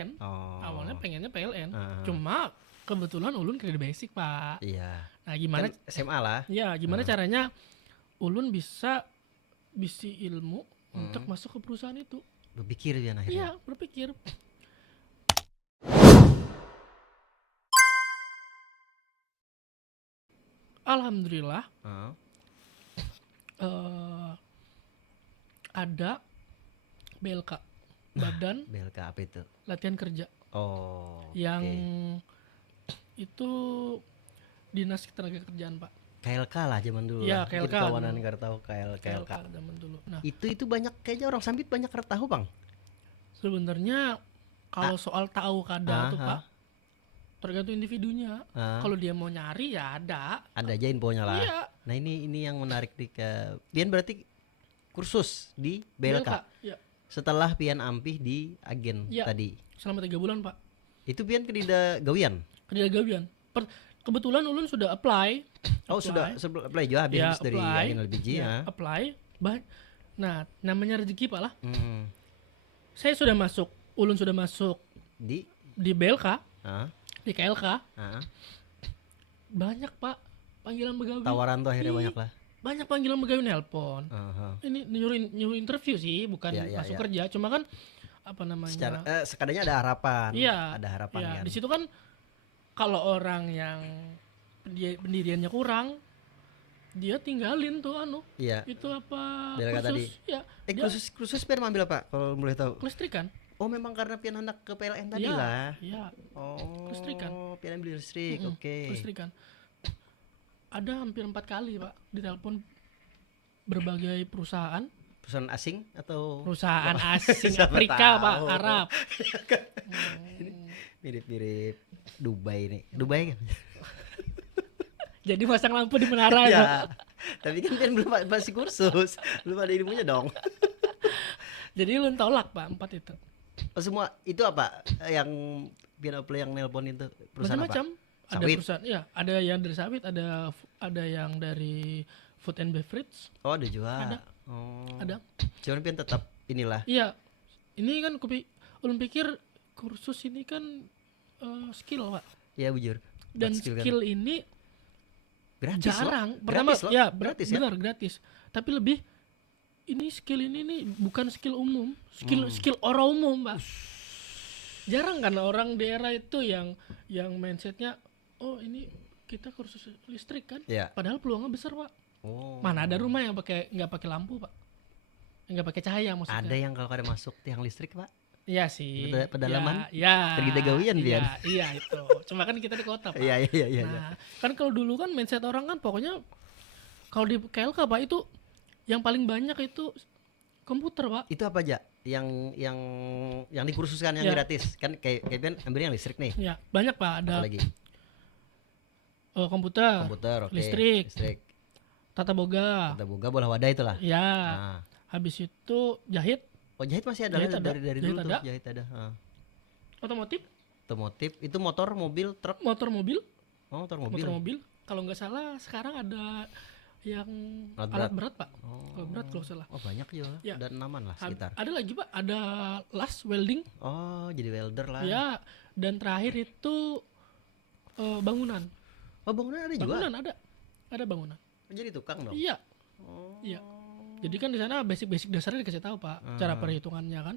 PLN. Awalnya pengennya PLN. Cuma kebetulan Ulun kredit basic, Pak. Iya. Nah, gimana Kan SMA lah. ya, gimana caranya Ulun bisa ilmu untuk masuk ke perusahaan itu. Berpikir dia akhirnya. Iya, berpikir. Alhamdulillah ada BLK, Badan BLK apa itu? Latihan Kerja, Oh. yang oke. itu Dinas Ketenagakerjaan, Pak. KLK lah zaman dulu. Iya, lah. KLK Kita kawanan dulu. nggak tahu KLK. zaman dulu. Nah, Itu banyak kayaknya orang Sambit banyak nggak tahu bang. sebenarnya kalau soal tahu kada tuh, Pak, tergantung individunya. Kalau dia mau nyari ya ada. Ada aja infonya lah. Iya. Nah ini yang menarik di Pian berarti kursus di BLK. Iya. Setelah Pian ampih di agen Iya. tadi. Selama 3 bulan, Pak. Itu Pian kedida gawian. Kerja gawian. Kebetulan Ulun sudah apply. Oh sudah apply juga habis Ya, dari apply. agen LPG ya. Apply. Nah, namanya rezeki, Pak lah. Hmm. Saya sudah masuk. Ulun sudah masuk Di di BLK, ah, di KLK. ah. Banyak, Pak, panggilan begawi. Tawaran tuh akhirnya banyak lah. Banyak panggilan begawi nelpon. Aha. Ini nyuruh interview sih, bukan Ya, masuk ya. kerja. Cuma kan apa namanya? Secara sekadanya ada harapan. Iya. Ada harapan Iya, kan. di situ kan kalau orang yang pendiriannya kurang, dia tinggalin tuh Iya. itu apa BLK kursus tadi. ya, dia Kursus Pian ambil apa kalau boleh tahu? kelistrikan. Oh memang karena Pian hendak ke PLN tadi Iya, lah. iya, Oh. Kelistrikan. Pian ambil listrik. Oke. kelistrikan. Ada hampir 4 kali, Pak, ditelepon berbagai perusahaan Asing atau asing Siapa Afrika, tahu. Pak, Arab. mirip-mirip Dubai nih. Dubai kan? Jadi masang lampu di menara itu. Ya. Tapi kan Pian belum masih kursus. Belum ada ilmunya dong. Jadi lu tolak, Pak, 4 itu. Oh, semua itu apa yang Pian apply yang nelpon itu perusahaan Macam-macam. apa? Ada Sawit? perusahaan, ya, ada yang dari sawit, ada yang dari food and beverage, Oh ada juga. Ada. Oh. ada. Cuman Pian tetap inilah. Iya. Ini kan ulun pikir kursus ini kan skill, Pak. Ya bujur. Dan Buat kan. skill ini Gratis jarang. loh. Pertama Gratis loh. ya, Gratis ya. benar gratis. Tapi lebih ini skill ini nih bukan skill umum, skill orang umum, Pak. Jarang kan orang daerah itu yang mindsetnya, oh ini kita kursus listrik kan, Iya. padahal peluangnya besar, Pak. Oh. Mana ada rumah yang nggak pakai lampu, Pak, nggak pakai cahaya maksudnya. Ada yang kalau ada masuk tiang listrik pak. Iya sih. Pedalaman? Ya. Tergida gawian, Bian. Iya itu. Cuma kan kita di kota, Pak. Iya. Nah, kan kalau dulu kan mindset orang kan pokoknya kalau di KLK, Pak, itu yang paling banyak itu komputer, Pak. Itu apa aja? Yang dikursuskan yang Ya. gratis kan kayak Pian ambilnya yang listrik nih. Ya, banyak, Pak. Ada Apa lagi? komputer, Oke. listrik, tata boga. Tata boga bola wadah itulah. Ya. Nah. Habis itu jahit, Oh jahit masih ada Jahit lah, ada. dari Jahit dulu ada. tuh jahit ada. otomotif, Otomotif itu motor, mobil, truk. motor mobil, Oh motor mobil. motor mobil. Kalau nggak salah sekarang ada yang Alat alat berat, Pak. Oh. Alat berat kalau salah. Oh banyak juga. Ya. Dan aman lah sekitar. Ada lagi, Pak, ada las welding. Oh jadi welder lah. Ya, dan terakhir itu bangunan. Oh bangunan ada juga. Bangunan ada bangunan. Jadi tukang dong. Iya. Oh. Iya. Jadi kan di sana basic dasarnya dikasih tahu, Pak, cara perhitungannya kan.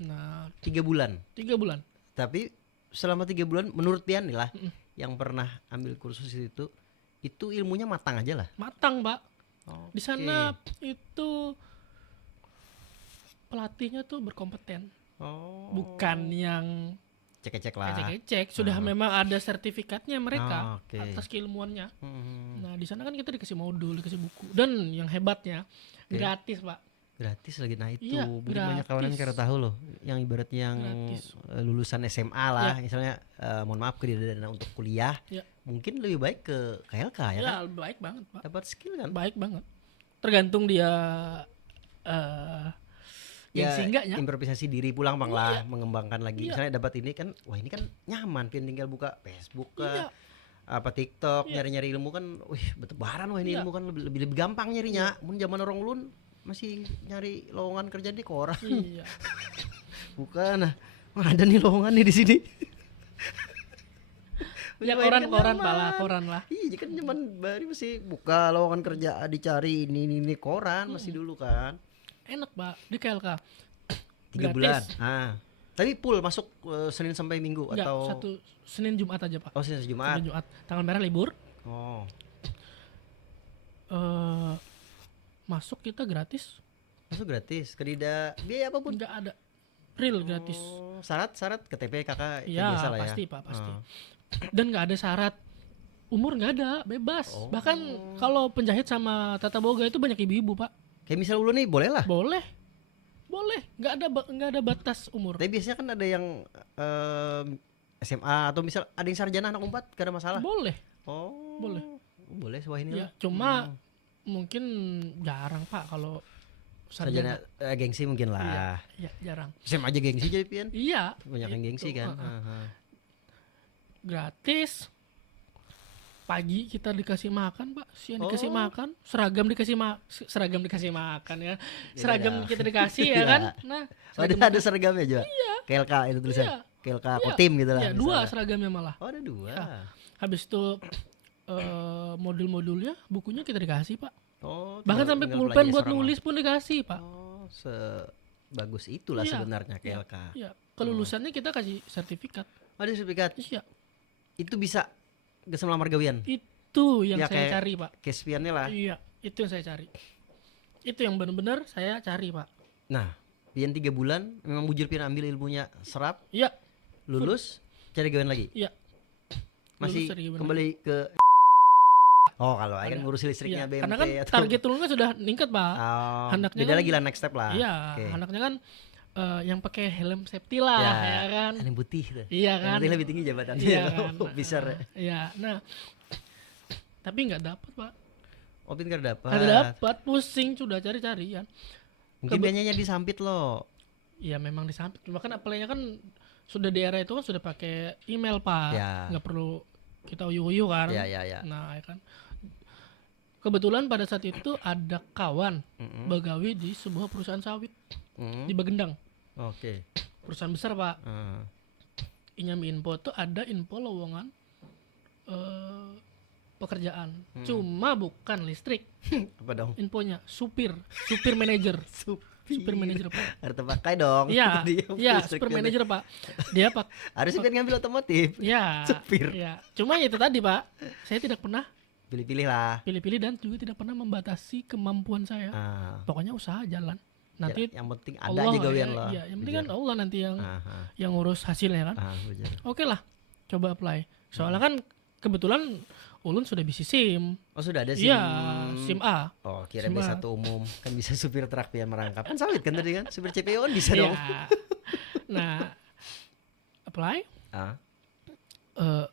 Nah, 3 bulan. 3 bulan. Tapi selama 3 bulan menurut Pian nih lah yang pernah ambil kursus itu ilmunya matang aja lah. Matang, Pak. Oke. Di sana itu pelatihnya tuh berkompeten. Oh. Bukan yang Cek-cek lah. ecek-ecek, sudah memang ada sertifikatnya mereka Oke. atas keilmuannya. Hmm. Nah, di sana kan kita dikasih modul, dikasih buku, dan yang hebatnya gratis, Pak. Gratis lagi. Nah itu Iya, mungkin banyak gratis. kawanan kira tahu loh yang ibaratnya yang Gratis. lulusan SMA lah misalnya mohon maaf dana untuk kuliah Ya. mungkin lebih baik ke KLK ya kan Ya, baik banget, Pak. dapat skill kan Baik banget. Tergantung dia yang singgahnya. improvisasi diri pulang bang lah Iya. mengembangkan lagi Iya. misalnya dapat ini kan wah ini kan nyaman Pian tinggal buka Facebook Iya. apa TikTok Iya. nyari-nyari ilmu kan wih betebaran wah ini Iya. ilmu kan lebih gampang nyarinya mun zaman orang ulun masih nyari lowongan kerja di koran Iya. bukan nah ada nih lowongan nih di sini. Ya Menyewain kan koran nyaman. koran lah. Iya kan zaman baru masih buka lowongan kerja dicari ini koran masih dulu kan. Enak Pak di KLK. 3 Gratis. bulan. Tapi full masuk Senin sampai Minggu Enggak, atau satu Senin Jumat aja Pak. oh Senin sampai Jumat. Senin Jumat. Tanggal merah libur. Oh. Masuk kita gratis. Masuk gratis. Kedida biaya apapun. Enggak ada. Real gratis. Oh, syarat KTP kakak itu Ya biasa lah ya. pasti Pak pasti. Oh. Dan nggak ada syarat umur, nggak ada, bebas. Oh. Bahkan kalau penjahit sama tata boga itu banyak ibu-ibu Pak. Kayak misal dulu nih boleh lah. Boleh, nggak ada batas umur. Tapi biasanya kan ada yang SMA atau misal ada yang sarjana anak 4 gak ada masalah. Boleh, Oh. boleh. Boleh wah ini Ya lah. cuma mungkin jarang Pak kalau Sarjana sarjana. gengsi mungkin lah. Ya jarang. SMA aja gengsi jadi pian. Iya. Banyak yang gengsi Itu, kan. Gratis. Pagi kita dikasih makan Pak, siang dikasih Oh. makan, seragam dikasih makan ya, seragam ya. kita dikasih ya Iya. kan, nah Ada seragamnya juga. Iya. KLK itu tulisan. Iya. KLK Iya. Kotim gitu lah. ya, dua seragamnya malah. Oh ada 2. Ya. Habis itu modul-modulnya, bukunya kita dikasih Pak, Oh. bahkan sampai tinggal pulpen belajar buat seorang nulis pun dikasih Pak. Oh, sebagus itulah Iya. sebenarnya KLK. Ya, kelulusannya kita kasih sertifikat. Ada sertifikat. Iya, Itu bisa gak melamar gawian. itu yang Ya, saya kayak cari Pak. Kespiannya lah. Iya, itu yang saya cari. Itu yang benar-benar saya cari Pak. Nah, pian 3 bulan memang bujur pian ambil ilmunya serap, Iya, lulus, cari gawian lagi. iya. Masih Lulus cari gawian kembali ke Oh, kalau Ada. kan ngurus listriknya Iya, BMT karena kan atau target tulungnya sudah meningkat Pak. Oh, Handaknya beda kan- lagi lah next step lah. Iya, Oke. anaknya kan yang pakai helm safety lah, Ya, ya kan. Yang putih tuh. Iya Yang kan. putih lebih tinggi jabatannya. Iya kan. Officer. Iya, nah. Tapi nggak dapat Pak. Opin kan dapat. Ada dapat, pusing sudah cari-cari ya. Mungkin biayanya disampit loh. Iya memang disamping. Cuma kan apply-nya kan sudah di era itu kan sudah pakai email Pak. Ya. Nggak perlu kita uyu-uyu kan. Ya. Nah, ya kan. Kebetulan pada saat itu ada kawan begawi di sebuah perusahaan sawit di Bagendang. Oke. Perusahaan besar Pak. Heeh. Inyam info tuh ada info lowongan pekerjaan. Cuma bukan listrik. Apa dong? Infonya supir manajer. Supir manajer Pak. Harus terpakai dong. Iya, Dia iya, listrik supir kan. manajer Pak. Dia Pak. Harusnya kan ngambil otomotif. Ya. Supir. Ya. Cuma itu tadi Pak. Saya tidak pernah Pilih-pilih lah. pilih-pilih dan juga tidak pernah membatasi kemampuan saya. Ah, Pokoknya usaha jalan. Nanti yang penting ada Allah, aja gawian ya, lo. iya, yang penting kan Allah nanti yang Ah, yang ngurus hasilnya kan. bener. Oke lah, coba apply. Soalnya kan kebetulan Ulun sudah bisa SIM. Oh sudah ada SIM. Iya, SIM A. Oh kira SIM A. B1 umum kan bisa supir truk pian merangkap kan sawit kan tadi kan supir CPO kan bisa Iya. dong. Nah, apply. Ah,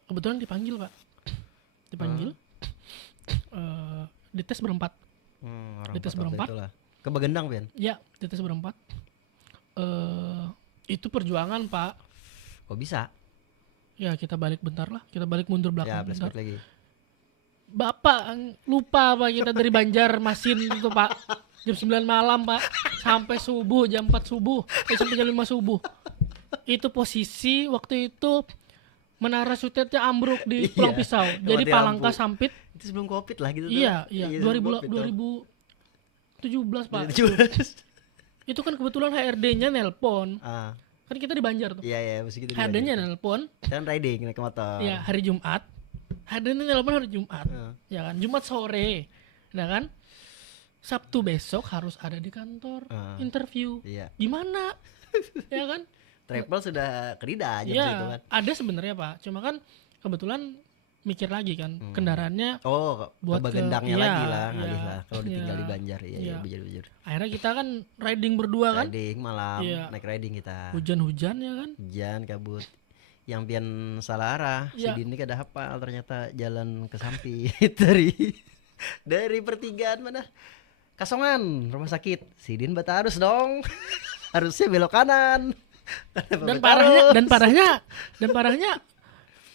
Kebetulan dipanggil Pak. Dipanggil. Dites berempat. orang Dites Batak berempat. itulah. Ke Bagendang pian. Ya, dites berempat. Itu perjuangan Pak. Kok bisa? Ya kita balik bentar lah. Kita balik mundur Ya belakang bentar. flashback lagi. Bapak lupa Pak, kita dari Banjarmasin itu Pak. Jam 9 malam Pak. Sampai subuh jam 4 subuh. Sampai jam 5 subuh. Itu posisi waktu itu menara sutetnya ambruk di Pulang Iya, Pisau. Jadi mati Palangka lampu. Sampit. Itu sebelum Covid lah gitu tuh. Iya. sebelum Covid tuh. 2017 Pak. 2017. Itu kan kebetulan HRD-nya nelpon. Ah, Kan kita di Banjar tuh. iya mesti gitu. HRD-nya nelpon. Kita kan riding naik motor. Ya hari Jumat. HRD-nya nelpon hari Jumat. Heeh. Ya kan, Jumat sore. Nah kan, Sabtu besok harus ada di kantor interview. Iya. Gimana? Ya kan? Travel sudah kerida aja Ya, situ kan. ada sebenarnya Pak. Cuma kan kebetulan mikir lagi kan kendaraannya. Oh, Buat ke Bagendangnya ke- lagi iya, lah, ngalih iya, lah. Kalau ditinggal iya, di Banjar, iya, iya. bujur. Akhirnya kita kan riding berdua kan. Riding malam, Iya. naik riding kita. Hujan-hujan ya kan. Hujan, kabut. Yang pian salah arah, Iya. si Dini kada hafal ternyata jalan ke samping dari pertigaan mana? Kasongan, rumah sakit. Si Din bata harus dong. Harusnya belok kanan. Dan parahnya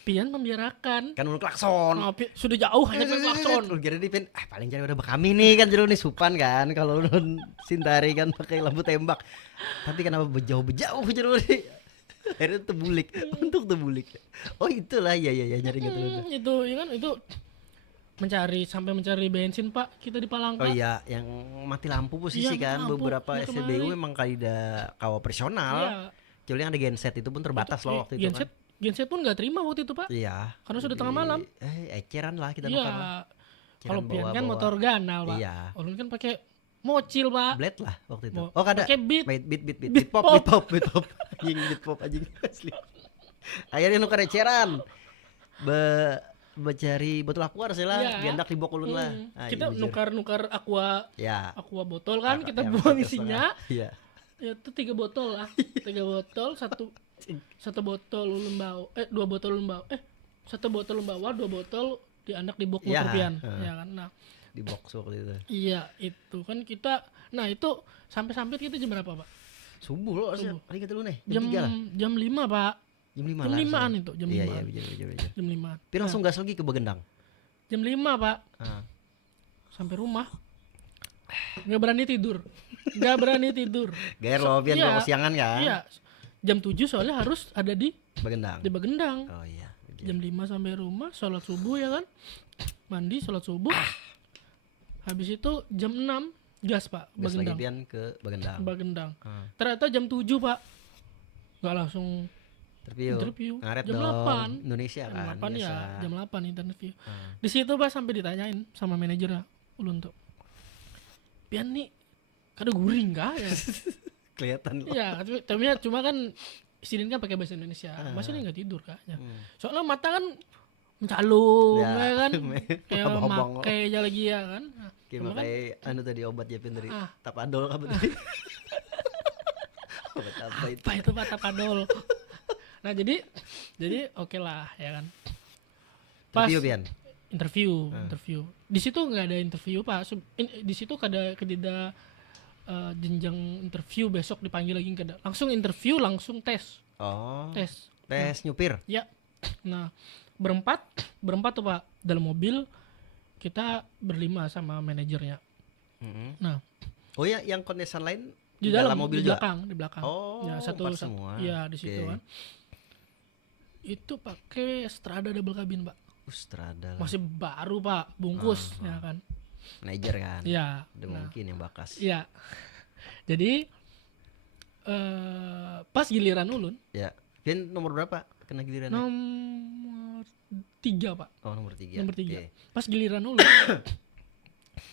Pian membiarkan. Kan ulun klakson. Sudah jauh hanya ke klakson. Lu kira di pen, paling jadi udah kami nih kan jero nih supan kan kalau ulun sintari kan pakai lampu tembak. Tapi kenapa bejauh jero nih? Akhirnya terbulik. Untuk terbulik. Oh itulah ya nyari gitu. Itu ya kan itu sampai mencari bensin pak kita di Palangka. Oh iya, yang mati lampu posisi Iya, kan mati lampu, beberapa ya SPBU kemari. memang kada kawa operasional. Iya. Kecuali yang ada genset itu pun terbatas loh waktu itu kan. Genset pun nggak terima waktu itu pak Iya. karena sudah Jadi, tengah malam. eceran lah kita Iya. nukar lah. Kalau Pian kan bawa-bawa. motor ganal pak. Iya. Ulun kan pakai mocil pak. Blade lah waktu itu. Mo- Oh kada. pakai beat. Beat pop. Anjing beat pop anjing asli. Akhirnya nukar eceran. Mencari botol aqua sih lah, Iya. biandak di bok ulun lah. Ah, Kita iya, nukar aqua ya. botol kan kita Yang buang satu isinya. setengah. Iya. Ya itu 3 botol lah. 3 botol, satu botol ulun bawa, 2 botol ulun bawa, 1 botol ulun bawa, 2 botol dianak di box Iya, motor Pian. heeh. Ya kan. Nah, Di box waktu itu. iya itu kan kita. Nah, itu sampai kita jam berapa, Pak? Subuh loh, harusnya. Tadi kata lu nih, Jam 3 lah. jam 5, Pak. Jam 5 Jam lah. 5-an harusnya. itu, jam Iya, 5. iya, Jam 5. Tapi langsung gas lagi ke Begendang. Jam 5, Pak. Ah. Sampai rumah. Nggak berani tidur. Nggak berani tidur. Gair loh, biar iya. nggak kesiangan kan. Iya. Jam 7 soalnya harus ada di Begendang. Bagendang. Oh iya. Jam 5 sampai rumah, sholat subuh ya kan. Mandi, sholat subuh. Habis itu jam 6 gas Pak, Gas lagi Bagendang. pian ke Begendang. Bagendang. Ah. Ternyata jam 7 Pak. Nggak langsung interview. Ngaret Jam dong. 8. Indonesia Jam kan. 8 ya, biasa. jam 8 interview. Ah. Di situ Pak sampai ditanyain sama manajernya ulun tuh. Pian nih kada guring kah ya? Kelihatan loh. Iya, tapi cuma kan Sidin kan pakai bahasa Indonesia. Bahasa ini nggak tidur kayaknya. Soalnya mata kan mencalung Ya, ya kan. Kayak abang-abang. makai aja lagi ya kan. Nah, Kayak cuma kan pakai anu tadi obat Jepin dari Ah. Tapadol kan tadi. Obat apa itu? apa itu Pak Tapadol. Nah, jadi oke lah ya kan. Pas Review pian. interview. Di situ nggak ada interview Pak. Di situ kada jenjang interview besok dipanggil lagi kada. Langsung interview, langsung tes. Oh. Tes. Tes nyupir. Ya. Nah, berempat tuh Pak dalam mobil. Kita berlima sama manajernya. Mm-mm. Nah, Oh ya, yang kondesan lain di dalam mobil di juga. belakang. Oh, Ya, empat semua. Iya, di situ Oke. kan. Itu pakai Strada double cabin, Pak. Strada. Masih baru, Pak, bungkus ya kan. Manajer kan. Iya. Udah Nah, mungkin yang bakas. iya. Jadi pas giliran ulun Ya. Pian nomor berapa kena giliran? nomor 3, Pak. Oh, nomor 3. Nomor 3. Pas giliran ulun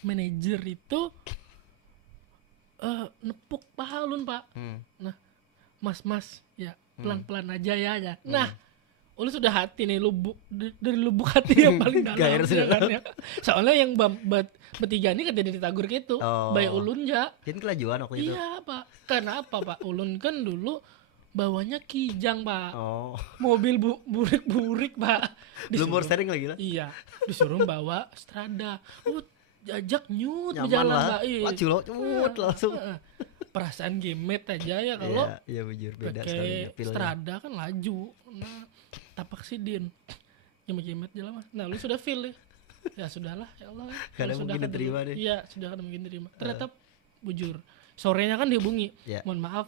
manajer itu nepuk paha ulun, Pak. Nah, mas, ya pelan-pelan aja ya. Nah, ulun sudah hati nih dari lubuk hati yang paling dalam. Gair ya kan, ya. Soalnya yang bertiga ini kan jadi ditagur gitu. Oh. Baik ulun ya. Pian kelajuan waktu itu. Iya, Pak. Kenapa, Pak? Ulun kan dulu bawanya Kijang, Pak. Oh. Mobil burik-burik, Pak. Belum power steering lagi lah. Iya, disuruh bawa Strada. Jajak nyut di Nyaman jalan, lah. Pak. Iya. Wah, culok cut langsung. Perasaan gemet aja ya kalau Iya, bujur beda sekali pakai nyepilnya. Strada kan laju. Nah, tapak sidin. Gemet jalan mah. Nah, lu sudah feel deh. Ya sudahlah, ya Allah. Kadang Sudah mungkin kan diterima dulu. deh. Iya, sudah kan mungkin diterima. Ternyata bujur. Sorenya kan dihubungi. Ya. Mohon maaf,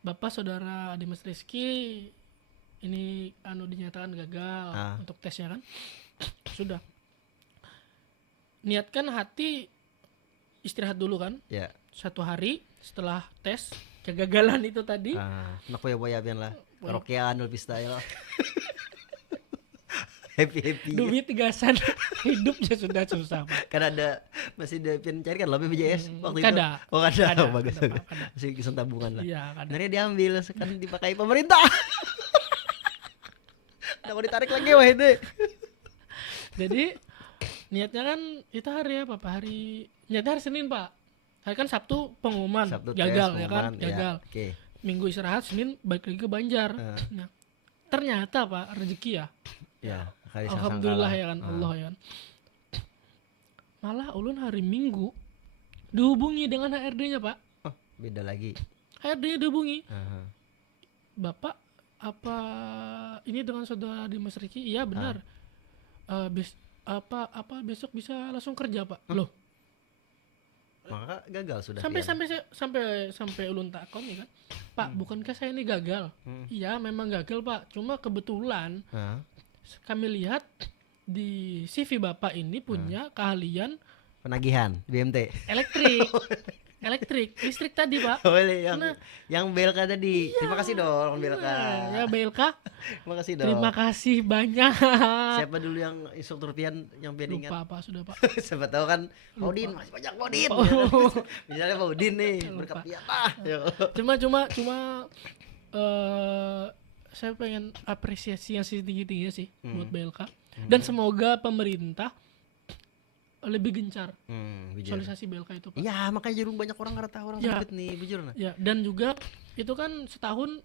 Bapak Saudara Dimas Rizky ini dinyatakan gagal untuk tesnya kan. Sudah. Niatkan hati istirahat dulu kan. Ya. 1 hari setelah tes kegagalan itu tadi. Nak poya-poya pian lah. Karaokean Dolby style. Happy. Duit gasan hidupnya sudah susah Pak. Kan ada masih ada pian cari kan lah BPJS waktu Kada. itu. Oh, kada. Kada, Oh, bagus. kada, Pak, kada. Masih kisah tabungan lah. Iya kan. Sebenarnya diambil sekarang dipakai pemerintah. Nggak mau ditarik lagi wah itu. Jadi niatnya kan itu hari apa Pak? Niatnya hari Senin Pak. Hari kan Sabtu pengumuman Sabtu gagal tes, ya kan? pengumuman, Gagal. Ya. Oke. Minggu istirahat, Senin balik lagi ke Banjar. Nah, ternyata Pak rezeki ya. Ya, hari Alhamdulillah ya kan, Allah ya kan. Malah ulun hari Minggu dihubungi dengan HRD-nya Pak. Oh, beda lagi. HRD-nya dihubungi. Aha. Bapak apa ini dengan saudara Dimas Riki? Iya benar. Apa besok bisa langsung kerja Pak? Loh, Maka gagal sudah. sampai Pian. sampai ulun takon ya kan, Pak, bukankah saya ini gagal? Iya, memang gagal Pak, cuma kebetulan Hah? kami lihat di CV Bapak ini punya keahlian Penagihan BMT. elektrik, listrik tadi Pak. Boleh Nah. yang BLK tadi. Terima kasih dong BLK. Nah, ya BLK, Terima kasih dong. terima kasih banyak. Siapa dulu yang instruktur Pian yang Pian ingat? Lupa Pak, sudah Pak. Siapa tahu kan Maudin, masih banyak Maudin. Oh. Misalnya Maudin nih, berkat Lupa. Pian lah. Cuma saya pengen apresiasi yang setinggi-tingginya sih buat BLK, dan semoga pemerintah lebih gencar Bujur. sosialisasi BLK itu Pak. Iya, makanya jadi banyak orang nggak tahu orang Ya. terbit nih, bujur nah. Ya, dan juga itu kan setahun,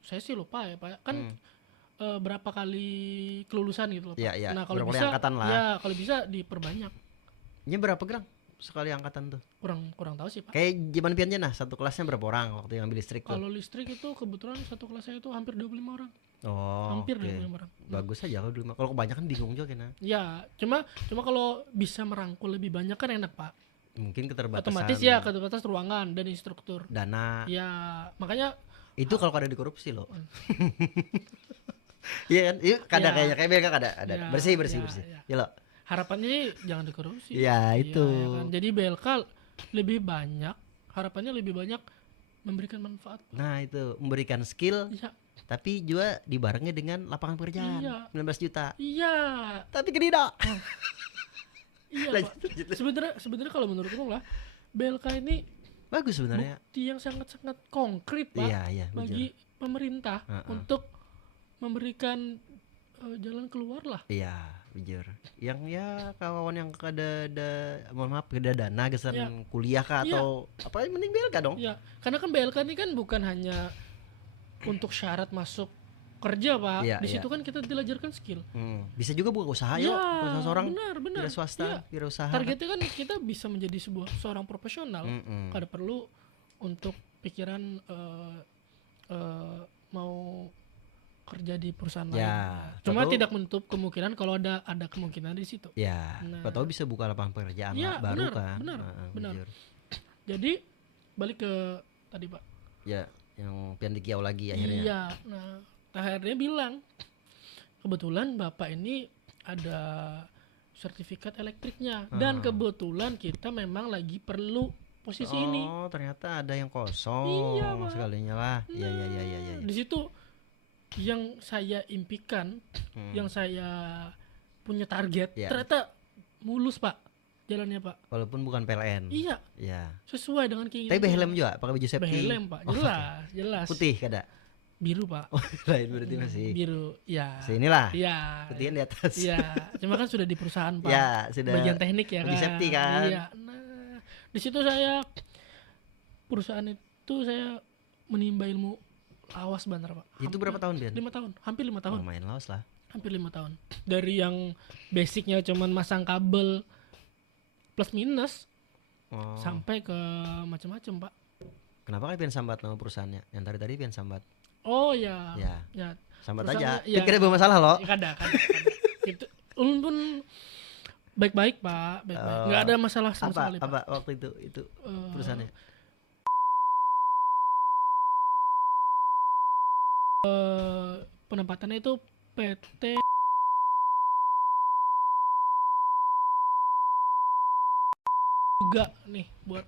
saya sih lupa ya Pak, kan berapa kali kelulusan gitu loh Pak. Iya, iya. Nah, kalau Berapa kali bisa angkatan lah. ya kalau bisa diperbanyak. Ini berapa gerang sekali angkatan tuh? Kurang tahu sih Pak. Kayak zaman Piannya nah, satu kelasnya berapa orang waktu yang ambil listrik tuh? Kalau listrik itu kebetulan satu kelas saya itu hampir 25 orang. Oh, Hampir oke. 25 orang. Bagus aja kalau dulu. Kalau kebanyakan bingung juga kena. Ya, cuma kalau bisa merangkul lebih banyak kan enak Pak. Mungkin keterbatasan Otomatis ya keterbatas ruangan dan instruktur. dana. Ya, makanya Itu kalau ada dikorupsi loh. Iya kan? Iya, kada Ya. kayaknya kayak BLK kada ada. Ya, Bersih. ya, ya. Ya lo. harapannya sih jangan dikorupsi. Ya, Iya, itu. ya kan? Jadi BLK lebih banyak, harapannya lebih banyak memberikan manfaat. Nah, itu memberikan skill Iya, tapi juga dibarengnya dengan lapangan pekerjaan. Iya. 19 juta. iya, Tapi kedida. iya Lanjut, Pak. lanjut. Sebenarnya kalau menurutku lah, BLK ini Bagus sebenarnya. bukti yang sangat-sangat konkret Pak, Iya, iya, bagi pemerintah Heeh. untuk memberikan jalan keluar lah. Iya, jujur. Yang ya kawan yang mohon maaf kada dana gesan Iya. kuliah kah Iya. atau apa mending BLK dong. Ya, karena kan BLK ini kan bukan hanya untuk syarat masuk kerja Pak. Iya, Di situ iya. kan kita diajarkan skill. Bisa juga buka usaha Ya, yuk, usaha seorang benar. wira swasta, Iya. wira usaha. Targetnya kan kita bisa menjadi seorang profesional. Kada perlu untuk pikiran mau kerja di perusahaan lain. Ya, Cuma tahu- tidak menutup kemungkinan kalau ada kemungkinan di situ. Ya, Nah. siapa tahu bisa buka lapangan pekerjaan Iya, baru benar, kan. benar, Heeh, benar. jujur. Jadi balik ke tadi Pak. Ya, yang pian dikiau lagi akhirnya. Iya, nah akhirnya bilang kebetulan Bapak ini ada sertifikat elektriknya dan kebetulan kita memang lagi perlu posisi ini. Oh, ternyata ada yang kosong Iya, Pak. sekalinya lah. Iya, iya, iya, iya, iya. Di situ yang saya impikan, yang saya punya target, Iya. ternyata mulus Pak jalannya Pak. Walaupun bukan PLN. Iya, Iya. sesuai dengan keinginan. Tapi behelm juga, pakai baju safety. Behelm Pak, jelas. Putih kada. Biru Pak. Oh, lain berarti masih. Biru, ya. Sinilah. Iya. Putihan di atas. Iya, cuma kan sudah di perusahaan Pak. Ya, sudah. Bagian teknik ya bagi kan. safety kan. Iya. Nah, di situ saya perusahaan itu saya menimba ilmu lawas benar Pak. Itu berapa tahun, Bian? 5 tahun, hampir 5 tahun. Lumayan laos lah. Hampir 5 tahun. Dari yang basicnya cuman masang kabel plus minus Oh. sampai ke macam-macam Pak. Kenapa kan Pian sambat nama perusahaannya? Yang tadi Pian sambat. Oh ya. Ya, Ya. sambat aja. Perusahaannya, ya. Tidak ada masalah loh. Ya, kada. Itu ulun pun baik-baik Pak, baik-baik. Nggak ada masalah sama sekali Pak. Apa waktu itu perusahaannya? Penempatannya itu PT juga nih buat.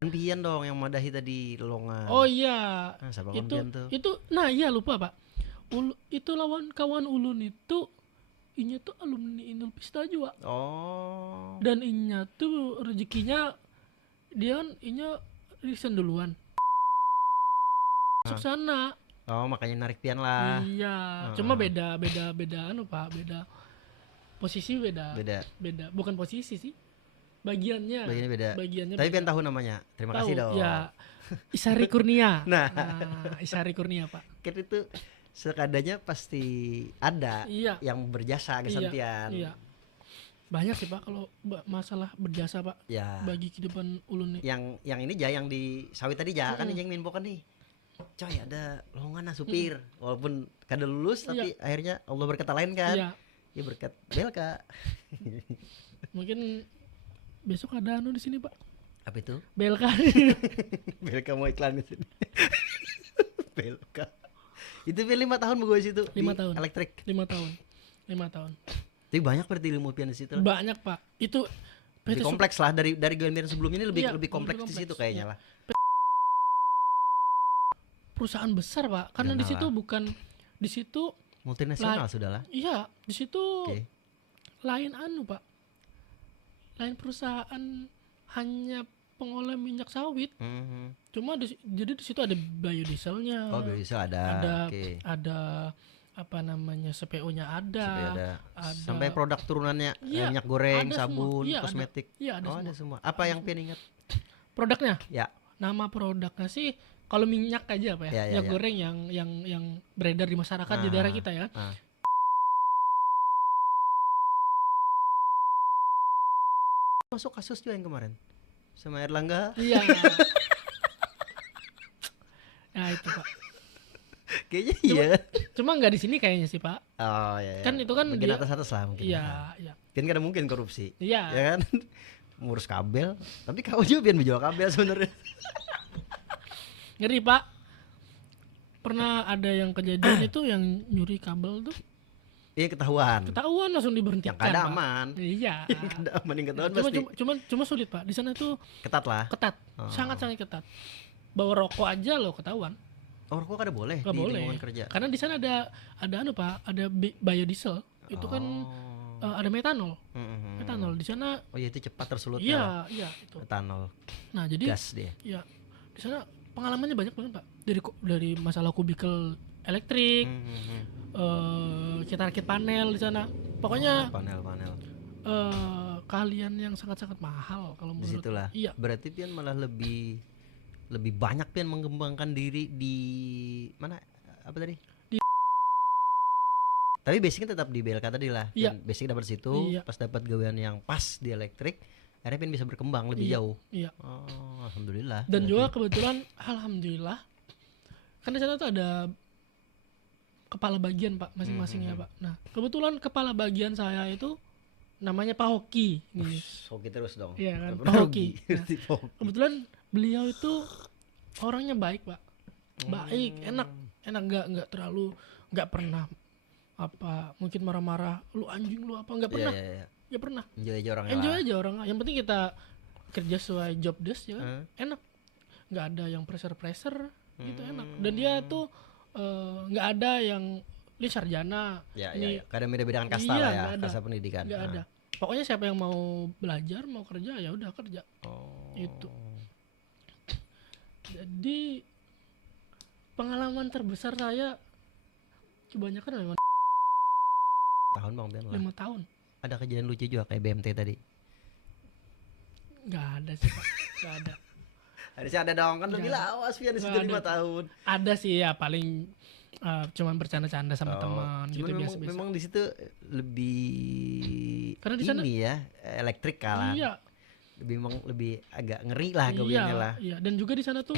Kan Pian dong yang madahi tadi lowongan. Oh iya. Nah, siapa kan Itu Pian tuh? nah iya lupa Pak. Itu lawan kawan ulun itu inya tuh alumni Inul Pista juga. Oh. Dan inya tuh rezekinya dia kan inya resign duluan. Masuk sana. Oh, makanya narik Pian lah. Iya, cuma beda anu Pak, beda posisi beda. Bukan posisi sih. Bagiannya. Bagiannya beda. Bagiannya Tapi beda. Pian tahu namanya. Terima Tahu, kasih dong. Ya. Isari Kurnia. Nah. Isari Kurnia, Pak. Kan itu sekadanya pasti ada Iya. yang berjasa ke Pian. Iya. Banyak sih Pak kalau masalah berjasa Pak Ya. bagi kehidupan ulun nih. Yang ini ja yang di sawit tadi ja kan yang minpo kan nih. Coy ada lowongan nah supir walaupun kada lulus tapi akhirnya Allah berkata lain kan. Iya. Ya berkat BLK. Mungkin besok ada anu di sini Pak. Apa itu? BLK. BLK mau iklan di sini. BLK. Itu Pian 5 tahun gue situ. 5 tahun. Elektrik. 5 tahun. 5 tahun. Tapi banyak berarti ilmu Pian di situ. Banyak Pak. Itu Lebih kompleks lah dari Pian sebelumnya ini lebih Iya, lebih kompleks lebih di situ kompleks, kayaknya iya. lah. perusahaan besar Pak, karena di Iyalah. situ bukan di situ Multinasional sudahlah. iya, di situ Oke. lain anu Pak. Lain perusahaan hanya pengolah minyak sawit. Mhm. Cuma jadi di situ ada biodieselnya. Oh, biasa ada. ada Oke. ada apa namanya CPO-nya ada. Sampai ada. ada- Sampai produk turunannya Iya, minyak goreng, ada sabun, semua. Iya, ada. kosmetik. Iya, ada Oh, semua. ada semua. Apa yang Pian ingat? Produknya, Ya. nama produknya sih kalau minyak aja Pak ya. Iya, iya, Minyak iya. goreng yang beredar di masyarakat di daerah kita ya. Ah. Masuk kasus juga yang kemarin sama Erlangga. Iya. Nah itu Pak. Kayaknya iya. Cuma nggak di sini kayaknya sih Pak. Oh iya. Kan itu kan bagian dia- atas lah mungkin. Iya, iya. Kan kada mungkin korupsi. Iya. Ya kan? Ngurus kabel, tapi kau juga Pian menjual kabel sebenarnya. Ngeri Pak. Pernah ada yang kejadian itu yang nyuri kabel tuh Iya ketahuan. ketahuan langsung diberhentikan. Yang kada Pak. aman. Iya. Yang kada aman yang ketahuan cuma, pasti cuma sulit Pak. Di sana tuh ketat lah. ketat, Oh. sangat ketat. Bawa rokok aja loh ketahuan. Oh, rokok kada boleh Nggak di boleh. lingkungan kerja. Karena di sana ada anu Pak, ada biodiesel. Itu kan ada metanol. Mhm. Metanol di sana. Oh iya itu cepat tersulutnya. Iya, iya itu. Metanol. Nah, jadi Gas dia. iya. Di sana pengalamannya banyak banget Pak. Dari masalah kubikel elektrik, Mhm. kita rakit panel di sana. Pokoknya Panel-panel. keahlian yang sangat-sangat mahal kalau Di menurut. situlah. Iya. Berarti Pian malah lebih banyak Pian mengembangkan diri di mana apa tadi? Tapi basicnya tetap di BLK tadi lah. Iya. Pian basic dapat situ, Iya. pas dapat gawean yang pas di elektrik, akhirnya Pian bisa berkembang lebih Iya. jauh. Iya. Oh, alhamdulillah. Dan berarti. juga kebetulan alhamdulillah kan di sana tuh ada kepala bagian Pak masing-masingnya Pak. Nah, kebetulan kepala bagian saya itu namanya Pak Hoki. Nih. Hoki terus dong. Iya kan, Nggak Pak pernah Hoki. rugi. Nah, Ngerti, Pak Hoki. kebetulan beliau itu orangnya baik Pak. Baik, enak nggak terlalu, nggak pernah apa mungkin marah-marah lu anjing lu apa, nggak Iya, pernah, iya, iya. nggak pernah. Enjoy aja orangnya. Enjoy lah. aja orang, yang penting kita kerja sesuai job desk ya kan, Heeh. enak, nggak ada yang pressure gitu, enak. Dan dia tuh nggak ada yang ini sarjana, Ya, ini ya, ya. Kadang beda-bedakan kasta Iya, lah ya, nggak ada. kasta pendidikan. nggak Ah. ada. Pokoknya siapa yang mau belajar mau kerja ya udah kerja. Oh. Itu. Jadi pengalaman terbesar saya kebanyakan memang Tahun Bang Pian lah. 5 tahun. Ada kejadian lucu juga kayak BMT tadi. Nggak ada sih Pak, nggak ada. Harusnya ada dong, kan Nggak lebih lawas Pian di situ Nggak 5 ada. tahun. Ada sih ya paling cuman bercanda-canda sama Oh, teman gitu cuman biasa-biasa. memang di situ lebih Karena di sana- ini ya, elektrik kan. Iya, Lebih agak ngeri lah gawiannya lah. iya. Dan juga di sana tuh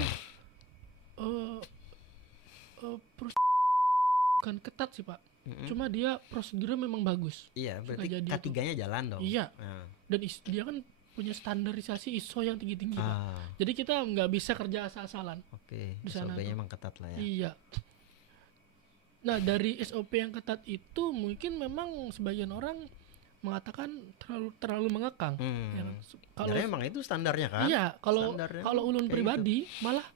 bukan ketat sih Pak. Mm-mm. Cuma dia prosedurnya memang bagus. Iya, berarti jadi itu. K3-nya jalan dong. Iya. Nah. Dan dia kan punya standarisasi ISO yang tinggi-tinggi Pak. Ah, Jadi kita nggak bisa kerja asal-asalan. oke. Di sana SOP-nya tuh. emang ketat lah ya. Iya. Nah dari SOP yang ketat itu mungkin memang sebagian orang mengatakan terlalu mengekang. Ya kan? Kalau Karena emang itu standarnya kan? iya, kalau Standarnya kalau ulun kayak pribadi malah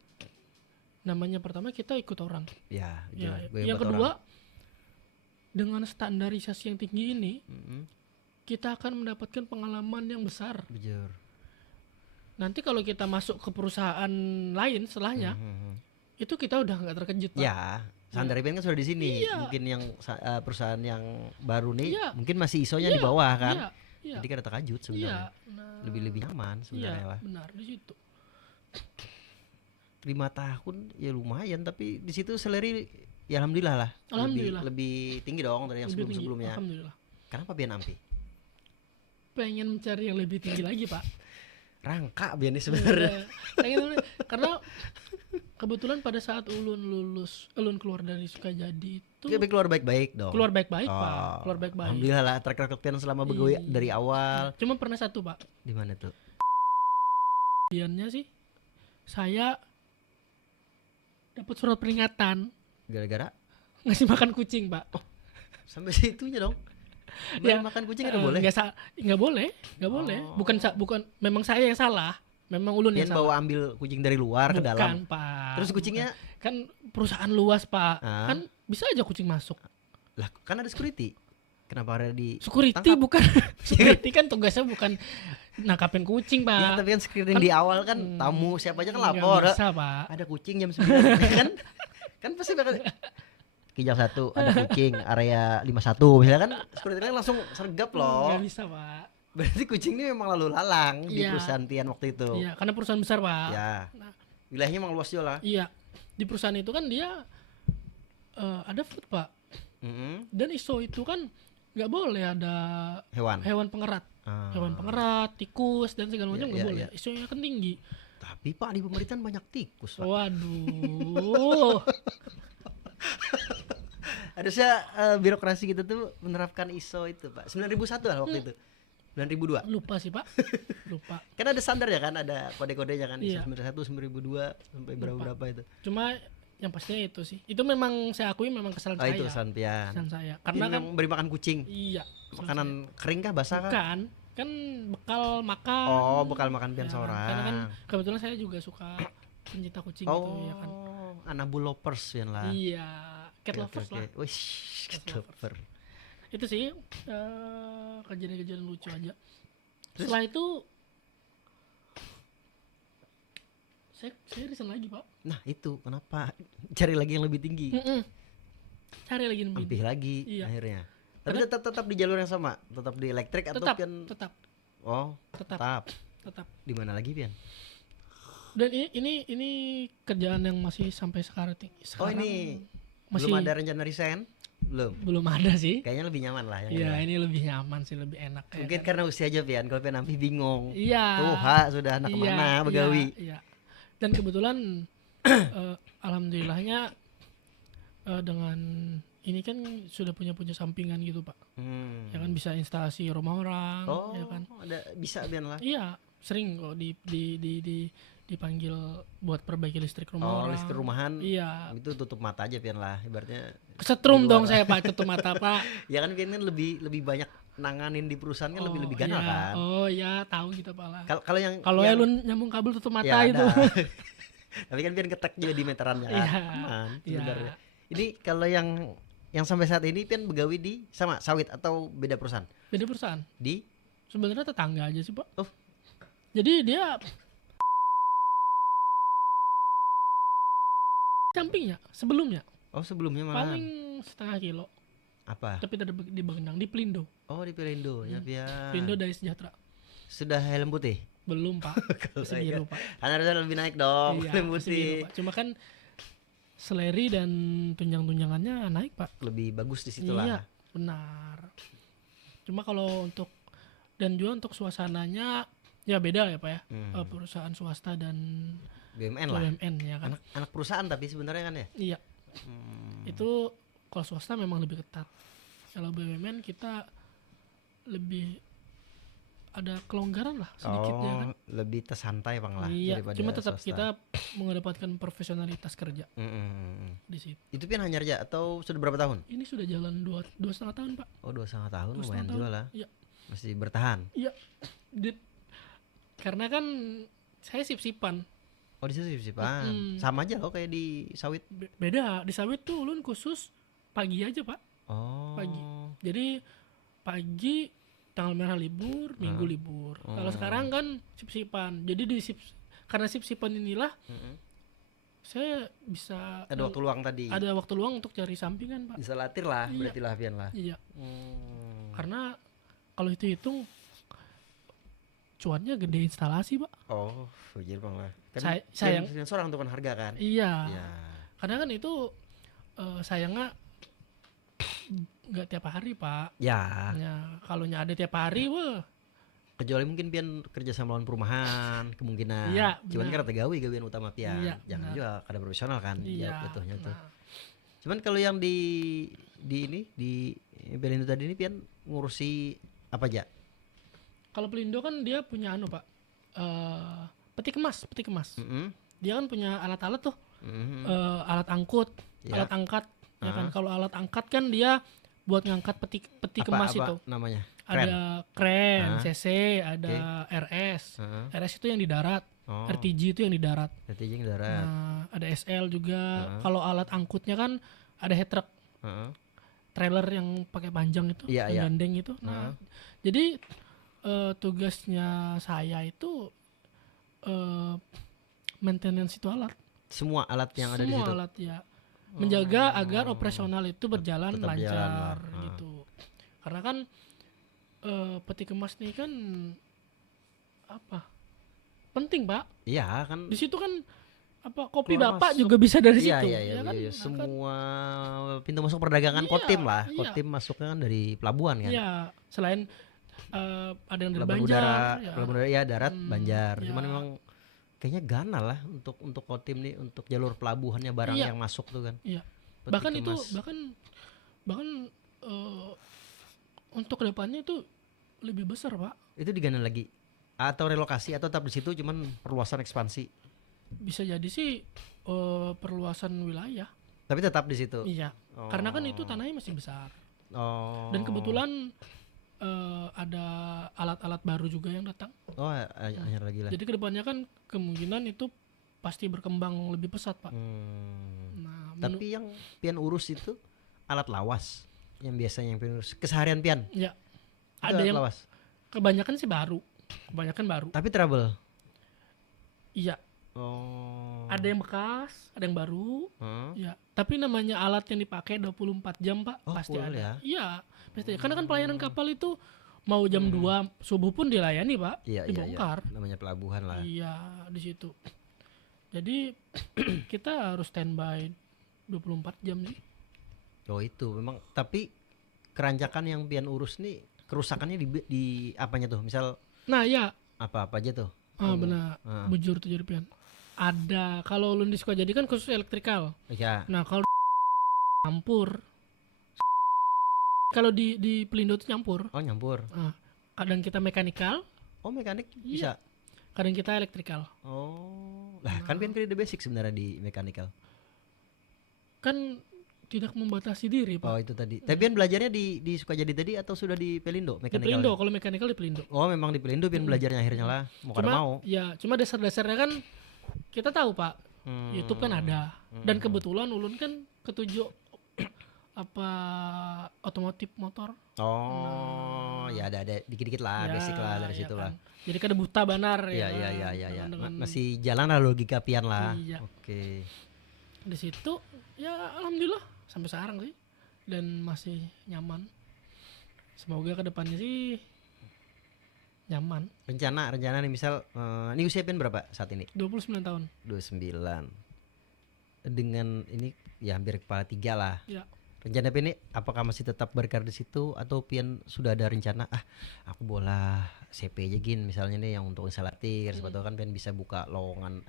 namanya pertama kita ikut orang. Ya, Ya, gue yang buat kedua orang. dengan standarisasi yang tinggi ini Mm-mm, kita akan mendapatkan pengalaman yang besar. bujur. Nanti kalau kita masuk ke perusahaan lain setelahnya Mhm. itu kita udah nggak terkejut Pak. Ya, standar IPN kan sudah di sini. Iya. Mungkin yang perusahaan yang baru nih, Iya. mungkin masih ISO-nya di Iya, bawah kan. Iya, iya, Jadi kada terkejut iya. sebenarnya. Nah, Lebih nyaman iya, sebenarnya lah. benar di situ. 5 tahun ya lumayan, tapi di situ salary ya alhamdulillah lah. Alhamdulillah. Lebih tinggi dong dari yang Lebih tinggi, sebelum-sebelumnya. alhamdulillah. Kenapa Pian Ampi? Pengen mencari yang lebih tinggi lagi Pak. Rangka biar nih sebenarnya. Karena kebetulan pada saat ulun keluar dari Sukajadi itu Tapi keluar baik-baik dong. keluar baik-baik Oh, Pak, keluar baik-baik. Alhamdulillah lah track record pian selama begawe Iya. dari awal. Cuma pernah satu Pak, Di mana tuh? diannya sih saya dapat surat peringatan Gara-gara ngasih makan kucing Pak. sampai situnya dong. Ya, Makan kucing ada boleh. Nggak boleh. Oh. Bukan memang saya yang salah, memang ulun yang Pian salah. bawa ambil kucing dari luar ke dalam. Bukan Pak. Terus kucingnya kan perusahaan luas Pak, Ah. kan bisa aja kucing masuk. lah kan ada security. Kenapa ada di Security tangkap? bukan security kan tugasnya bukan nangkapin kucing Ya, Pak. tapi kan screening di awal kan tamu siapa aja kan lapor. Nggak bisa Pak. Ada kucing jam 9 kan? Kan pasti bakal Kijang 1 ada kucing area 51 misalnya kan security kan langsung sergap loh. Nggak bisa Pak. Berarti kucing ini memang lalu lalang di Iya. perusahaan Tian waktu itu. Iya, karena perusahaan besar Pak. Ya. Nah, Wilayahnya emang luas juga lah. iya. Di perusahaan itu kan dia ada food Pak. Mm-mm. Dan ISO itu kan nggak boleh ada Hewan. hewan pengerat. Ah. Hewan pengerat, tikus dan segala macam Iya, nggak iya, boleh. iya. ISO-nya kan tinggi. Tapi Pak di pemerintahan banyak tikus Pak. Waduh. Harusnya birokrasi kita tuh menerapkan ISO itu Pak. 9001 lah waktu itu. 9002. Lupa sih Pak. Lupa. Kan ada standar ya kan, ada kode-kodenya kan Iya. ISO 91, 9002 sampai berapa itu. Cuma yang pastinya itu sih. Itu memang saya akui memang kesalahan Oh saya. itu Sanpian. Kesalahan saya. Karena Karena kan beri makan kucing. iya. Makanan kering kah basah kah? Bukan. Kan bekal makan. Oh, bekal makan pian Ya, seorang. Karena kan kebetulan saya juga suka pencinta kucing Oh, gitu ya kan. Anabu lovers pian lah. Iya. Cat Oke, lovers oke, lah. oke. Wish, cat Cat lover. Itu sih kejadian-kejadian lucu aja. Setelah itu saya resign lagi Pak. Nah, itu kenapa cari lagi yang lebih tinggi? Cari lagi yang lebih. Lebih lagi Iya. akhirnya. Tapi tetap di jalur yang sama, tetap di elektrik atau Tetap, pian? tetap, Oh, tetap, tetap. tetap. Di mana lagi pian? Dan ini kerjaan yang masih sampai sekarang. Oh, ini masih belum ada rencana resign? Belum. ada sih. Kayaknya lebih nyaman lah yang Iya, ini. ini lebih nyaman sih, lebih enak. ya Mungkin kan? karena usia aja pian, kalau pian nanti bingung. Iya. Tuh, sudah anak kemana begawi. Iya. Dan kebetulan alhamdulillahnya dengan ini kan sudah punya sampingan gitu Pak. Ya kan bisa instalasi rumah orang, Oh, ya kan. ada bisa pian lah. Iya, sering kok dipanggil buat perbaiki listrik rumah orang. Listrik rumahan. Iya. Itu tutup mata aja pian lah, ibaratnya. Kesetrum dong saya Pak, tutup mata Pak. Ya kan pian kan lebih banyak nanganin di perusahaan kan lebih ganal iya. kan. Oh iya, tahu gitu Pak lah. Kalau yang Kalau yang- lu nyambung kabel tutup mata ya itu. ada. Tapi kan pian ketek juga di meterannya kan. Iya. Aman, Iya. sebenarnya. Ini kalau yang sampai saat ini pian begawi di sama sawit atau beda perusahaan? Beda perusahaan. Di Sebenarnya tetangga aja sih Pak. Oh. Jadi dia sampingnya, sebelumnya sebelumnya malah paling setengah kilo, apa? tapi ada di Bagendang, di Pelindo. Oh di Pelindo ya pian. Pelindo dari Sejahtera. Sudah helm putih. Belum Pak. Masih biru Pak. Kan harusnya lebih naik dong Iya, helm masih biru, putih. Pak. Cuma kan seleri dan tunjang-tunjangannya naik Pak. Lebih bagus di situ Iya, lah. benar. Cuma kalau untuk dan juga untuk suasananya ya beda ya Pak ya. Perusahaan swasta dan BUMN lah. BUMN ya kan. Anak perusahaan tapi sebenarnya kan ya. Iya. Itu kalau swasta memang lebih ketat. Kalau BUMN kita lebih ada kelonggaran lah sedikit ya kan. Lebih tersantai bang lah. Iya, daripada cuma tetap swasta. kita mengedepankan profesionalitas kerja di situ. Itu pian hanyar aja atau sudah berapa tahun? Ini sudah jalan dua setengah tahun Pak. Oh 2,5 tahun 2,5 lumayan tahun. juga lah. Iya. Masih bertahan. Iya. Karena kan saya sip-sipan. Oh di situ sip-sipan. Sama aja loh kayak di sawit. Beda, di sawit tuh ulun khusus pagi aja Pak. Oh. Pagi. Jadi pagi tanggal merah libur, minggu libur. Kalau sekarang kan sip-sipan. Jadi karena sip-sipan inilah saya bisa Ada waktu luang tadi. ada waktu luang untuk cari sampingan Pak. Bisa latih lah, Iya. berarti lah pian lah. Iya. Karena kalau itu hitung cuannya gede instalasi Pak. Oh, wajar bang lah. Kan Sayang. seorang untuk harga kan. Iya. Iya. Karena kan itu sayangnya nggak tiap hari Pak. Ya. Ya, kalau ada tiap hari, wah Kecuali mungkin pian kerja sama lawan perumahan kemungkinan. Iya, Cuman benar. kan gawian utama pian. Iya, Jangan benar. juga kada profesional kan Iya. jatuhnya tuh. Nah, Cuman kalau yang di Pelindo tadi ini pian ngurusi apa aja? kalau Pelindo kan dia punya anu Pak, peti kemas. Mm-mm. Dia kan punya alat-alat tuh, Mhm. alat angkut, Ya. alat angkat. Ya kan, Ah. kalau alat angkat kan dia buat ngangkat peti kemas Apa itu. namanya? Keren. Ada kren, Ah. CC, ada RS. Heeh. RS itu yang di darat, Oh, RTG itu yang di darat. berarti yang darat. Nah, ada SL juga. Heeh. Kalau alat angkutnya kan ada head truck, Heeh. trailer yang pakai panjang itu, Iya, iya. yang gandeng itu. Nah, jadi tugasnya saya itu maintenance itu alat. Semua alat yang ada di Semua situ. alat ya. Menjaga agar operasional itu berjalan Tetap jalan lancar lah. gitu. Karena kan peti kemas nih kan apa? Penting, Pak. Iya kan. Di situ kan apa kopi Keluar Bapak masuk. juga bisa dari Iya, situ, iya, iya, ya kan? iya. Nah, kan, Semua pintu masuk perdagangan Iya, Kotim lah. iya. Kotim masuknya kan dari pelabuhan kan. Iya, selain ada yang dari Pelabuhan Banjar, udara, ya. pelabuhan udara ya darat Banjar. iya. Cuman memang kayaknya ganal lah untuk Kotim nih untuk jalur pelabuhannya barang Iya. yang masuk tuh kan. Iya. Peti Bahkan itu kemas. bahkan untuk kedepannya itu lebih besar, Pak. Itu diganal lagi atau relokasi atau tetap di situ cuman perluasan ekspansi. Bisa jadi sih perluasan wilayah. Tapi tetap di situ. Iya. Oh. Karena kan itu tanahnya masih besar. Oh. Dan kebetulan ada alat-alat baru juga yang datang. Oh, hanya lagi lah. Jadi kedepannya kan kemungkinan itu pasti berkembang lebih pesat, Pak. Nah, Tapi yang pian urus itu alat lawas yang biasanya yang pian urus keseharian pian. ya Itu ada alat yang lawas. kebanyakan sih baru. Kebanyakan baru. Tapi trouble. Iya, Oh. ada yang bekas, ada yang baru. Huh? Ya, tapi namanya alat yang dipakai 24 jam, Pak, Oh, pasti full ada. ya? Iya, pasti. Karena kan pelayanan kapal itu mau jam 2 subuh pun dilayani, Pak. Iya, iya, iya. Dibongkar. Namanya pelabuhan lah. Iya, di situ. Jadi kita harus standby 24 jam sih. Oh, itu memang tapi kerancakan yang pian urus nih kerusakannya di apanya tuh? Misal Nah, ya, apa aja tuh? benar. Bujur tuh jadi pian. Ada kalau ulun di Sukajadi kan khusus elektrikal. Ya. Nah, kalau campur. Kalau di Pelindo tuh nyampur. Oh, nyampur. Nah, kadang kita mekanikal, Oh, mekanik Iya. bisa. kadang kita elektrikal. Oh. Lah, kan pian the basic sebenarnya di mechanical. Kan tidak membatasi diri, Pak. Oh, itu tadi. Tapi pian belajarnya di Sukajadi tadi atau sudah di Pelindo Di mechanical? Pelindo, kalau mekanikal di Pelindo. Oh, memang di Pelindo pian belajarnya akhirnya lah. Mau kada mau. Cuma dasar-dasarnya kan kita tahu, Pak. Hmm. YouTube kan ada. Dan kebetulan ulun kan ketujuh apa otomotif motor. Oh, ya ada dikit-dikit lah, Ya, basic lah dari ya situ kan. lah. Jadi kada buta banar Iya, ya. iya, kan. iya, iya, iya. Dengan- Masih jalan lah logika pian lah. Iya. Oke. Di situ ya alhamdulillah sampai sekarang sih dan masih nyaman. Semoga kedepannya sih nyaman. Rencana nih misal ini usia pian berapa saat ini? 29 tahun. 29. Dengan ini ya hampir kepala 3 lah. Ya. Rencana pian ini apakah masih tetap berkarir di situ atau pian sudah ada rencana aku bola CP aja gin misalnya nih yang untuk instalatir sebetulnya kan pian bisa buka lowongan